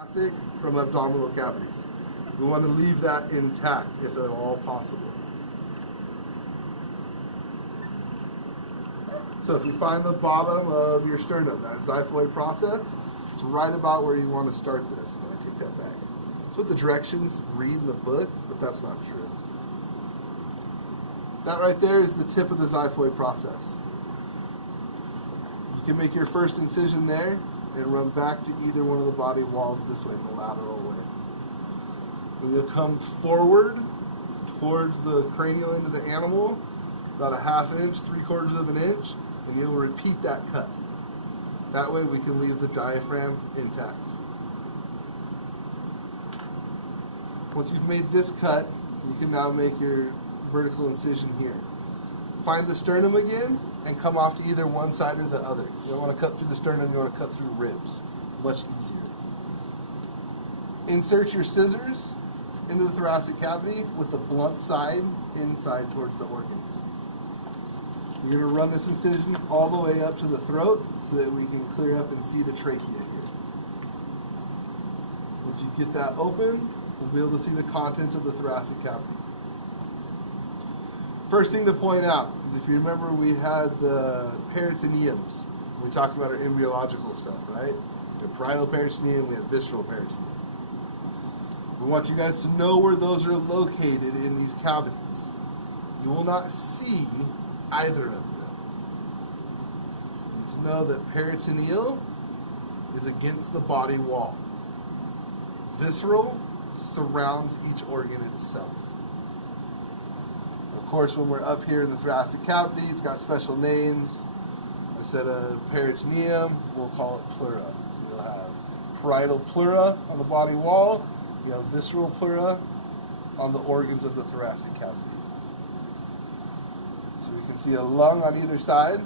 thoracic from abdominal cavities. We want to leave that intact if at all possible. So if you find the bottom of your sternum, that xiphoid process, it's right about where you want to start this. So I take that back. That's what the directions read in the book, but that's not true. That right there is the tip of the xiphoid process. You can make your first incision there and run back to either one of the body walls this way, the lateral way. And you'll come forward towards the cranial end of the animal, about a half inch, 3/4 of an inch, and you'll repeat that cut. That way we can leave the diaphragm intact. Once you've made this cut, you can now make your vertical incision here. Find the sternum again and come off to either one side or the other. You don't want to cut through the sternum, you want to cut through ribs. Much easier. Insert your scissors into the thoracic cavity with the blunt side inside towards the organs. You're going to run this incision all the way up to the throat so that we can clear up and see the trachea here. Once you get that open, we'll be able to see the contents of the thoracic cavity. First thing to point out is if you remember we had the peritoneums. We talked about our embryological stuff, right? We had parietal peritoneum, we had visceral peritoneum. We want you guys to know where those are located in these cavities. You will not see either of them. You need to know that peritoneal is against the body wall. Visceral surrounds each organ itself. Of course, when we're up here in the thoracic cavity, it's got special names. Instead of peritoneum, we'll call it pleura. So you'll have parietal pleura on the body wall. You have visceral pleura on the organs of the thoracic cavity. So we can see a lung on either side.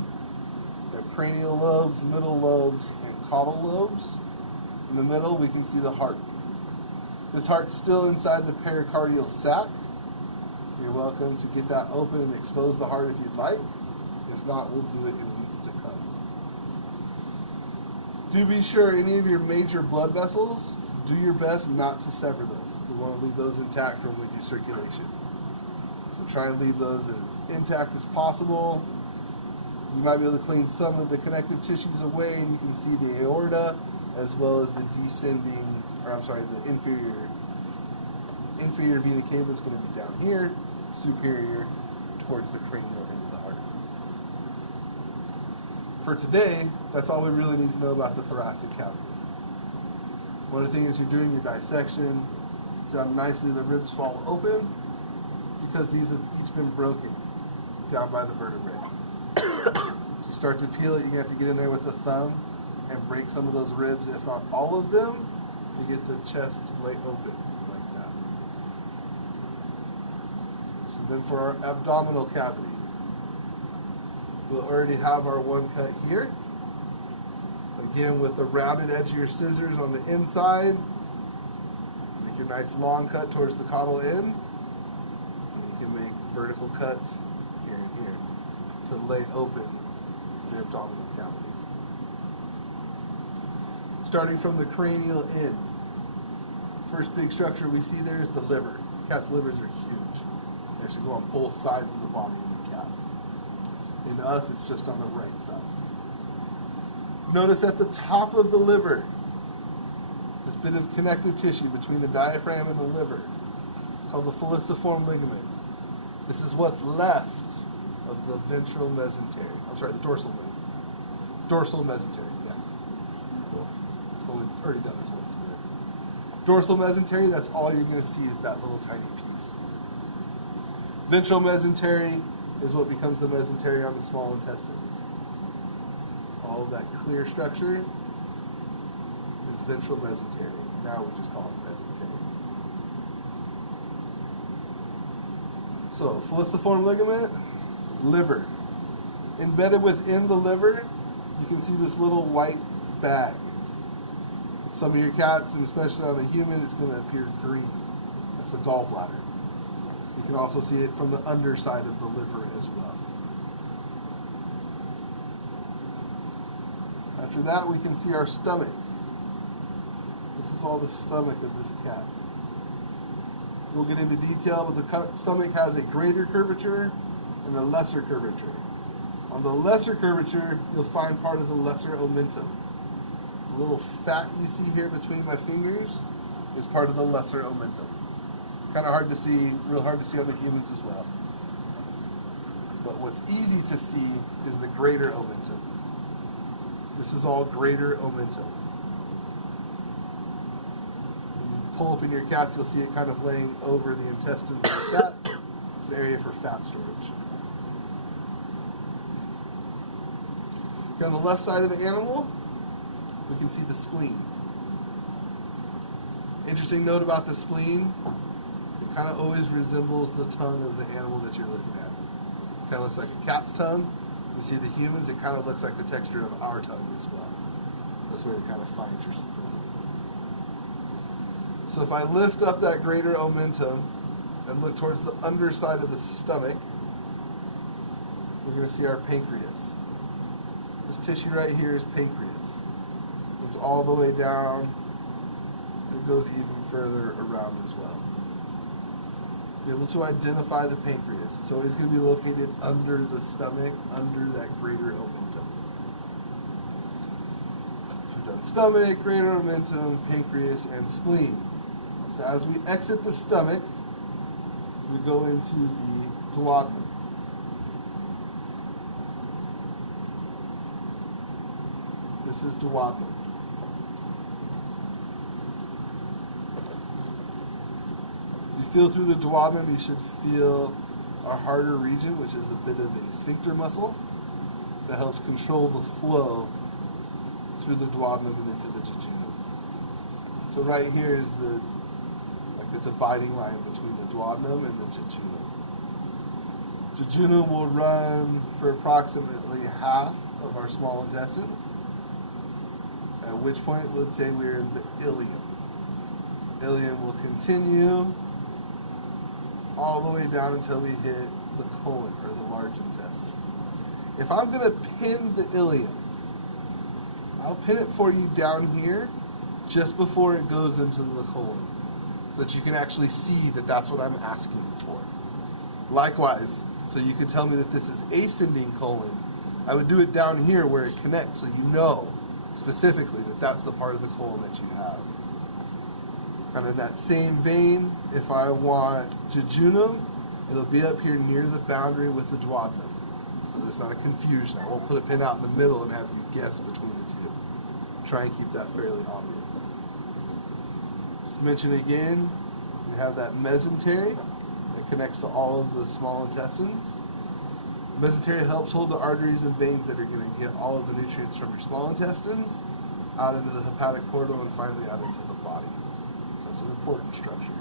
There are cranial lobes, middle lobes, and caudal lobes. In the middle, we can see the heart. This heart's still inside the pericardial sac. You're welcome to get that open and expose the heart if you'd like. If not, we'll do it in weeks to come. Do be sure any of your major blood vessels, do your best not to sever those. We want to leave those intact for when we do circulation. So try and leave those as intact as possible. You might be able to clean some of the connective tissues away, and you can see the aorta as well as the the inferior vena cava is going to be down here, superior towards the cranial end of the heart. For today, that's all we really need to know about the thoracic cavity. One of the things you're doing your dissection, see how nicely the ribs fall open? It's because these have each been broken down by the vertebrae. So you start to peel it, you're going to have to get in there with a thumb and break some of those ribs, if not all of them, to get the chest laid open like that. So then for our abdominal cavity, we'll already have our one cut here. Again, with the rounded edge of your scissors on the inside, make your nice long cut towards the caudal end. And you can make vertical cuts here and here to lay open the abdominal cavity. Starting from the cranial end. First big structure we see there is the liver. Cats' livers are huge. They actually go on both sides of the body in the cat. In us, it's just on the right side. Notice at the top of the liver, this bit of connective tissue between the diaphragm and the liver. It's called the falciform ligament. This is what's left of the ventral mesentery. The dorsal mesentery. Dorsal mesentery, yeah. Well, we've already done this once. Dorsal mesentery, that's all you're going to see is that little tiny piece. Ventral mesentery is what becomes the mesentery on the small intestines. All of that clear structure is ventral mesentery. Now we just call it mesentery. So, falciform ligament, liver. Embedded within the liver, you can see this little white bag. Some of your cats, and especially on the human, it's going to appear green. That's the gallbladder. You can also see it from the underside of the liver as well. After that, we can see our stomach. This is all the stomach of this cat. We'll get into detail, but the stomach has a greater curvature and a lesser curvature. On the lesser curvature, you'll find part of the lesser omentum. The little fat you see here between my fingers is part of the lesser omentum. Kind of hard to see, real hard to see on the humans as well. But what's easy to see is the greater omentum. This is all greater omentum. When you pull open your cats, you'll see it kind of laying over the intestines like that. It's the area for fat storage. Here on the left side of the animal, we can see the spleen. Interesting note about the spleen, it kind of always resembles the tongue of the animal that you're looking at. It kind of looks like a cat's tongue. You see the humans, it kind of looks like the texture of our tongue as well. That's where you kind of find your spleen. So if I lift up that greater omentum and look towards the underside of the stomach, we're going to see our pancreas. This tissue right here is pancreas. It goes all the way down. It goes even further around as well. Be able to identify the pancreas. It's always going to be located under the stomach, under that greater omentum. So we've done stomach, greater omentum, pancreas, and spleen. So as we exit the stomach, we go into the duodenum. This is duodenum. Feel through the duodenum, you should feel our harder region, which is a bit of a sphincter muscle that helps control the flow through the duodenum and into the jejunum. So right here is the dividing line between the duodenum and the jejunum. Jejunum will run for approximately half of our small intestines, at which point, let's say we're in the ileum. Ileum will continue all the way down until we hit the colon, or the large intestine. If I'm going to pin the ileum, I'll pin it for you down here just before it goes into the colon, so that you can actually see that that's what I'm asking for. Likewise, so you can tell me that this is ascending colon, I would do it down here where it connects, so you know specifically that that's the part of the colon that you have. Kind of in that same vein, if I want jejunum, it'll be up here near the boundary with the duodenum. So there's not a confusion. I won't put a pin out in the middle and have you guess between the two. Try and keep that fairly obvious. Just mention again, you have that mesentery that connects to all of the small intestines. The mesentery helps hold the arteries and veins that are going to get all of the nutrients from your small intestines out into the hepatic portal and finally out into the body. It's an important structure.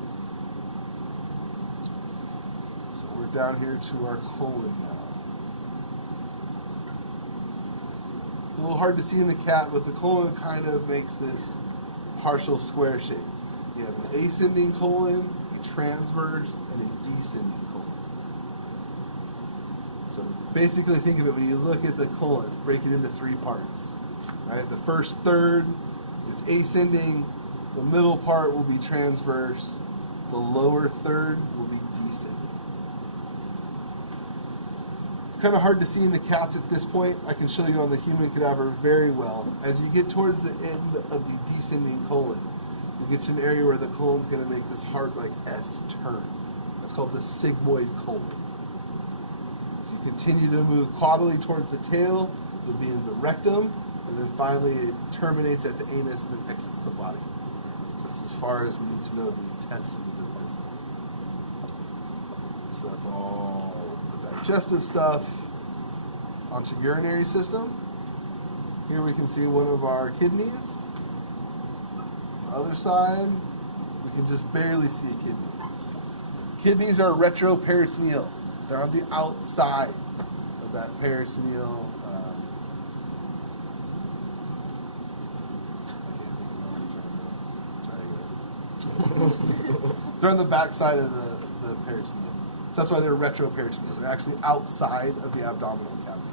So we're down here to our colon now. It's a little hard to see in the cat, but the colon kind of makes this partial square shape. You have an ascending colon, a transverse, and a descending colon. So basically think of it, when you look at the colon, break it into three parts. Right? The first third is ascending. The middle part will be transverse. The lower third will be descending. It's kind of hard to see in the cats at this point. I can show you on the human cadaver very well. As you get towards the end of the descending colon, you get to an area where the colon's going to make this hard like S turn. That's called the sigmoid colon. So you continue to move caudally towards the tail. You'll be in the rectum, and then finally it terminates at the anus and then exits the body. As far as we need to know the intestines at this point. So that's all the digestive stuff. Onto urinary system. Here we can see one of our kidneys. On the other side, we can just barely see a kidney. Kidneys are retroperitoneal. They're on the outside of that peritoneal. They're on the back side of the peritoneum. So that's why they're retroperitoneal. They're actually outside of the abdominal cavity.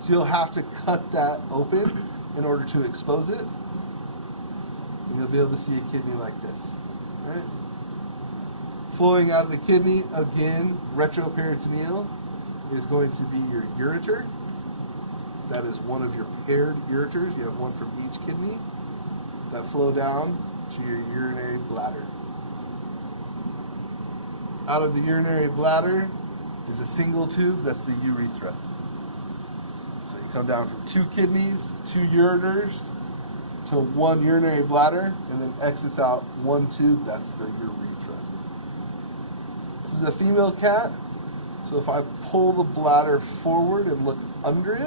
So you'll have to cut that open in order to expose it. and you'll be able to see a kidney like this. Right? Flowing out of the kidney, again, retroperitoneal is going to be your ureter. That is one of your paired ureters. You have one from each kidney that flow down to your urinary bladder. Out of the urinary bladder is a single tube, that's the urethra. So you come down from 2 kidneys, 2 ureters, to 1 urinary bladder, and then exits out 1 tube, that's the urethra. This is a female cat, so if I pull the bladder forward and look under it,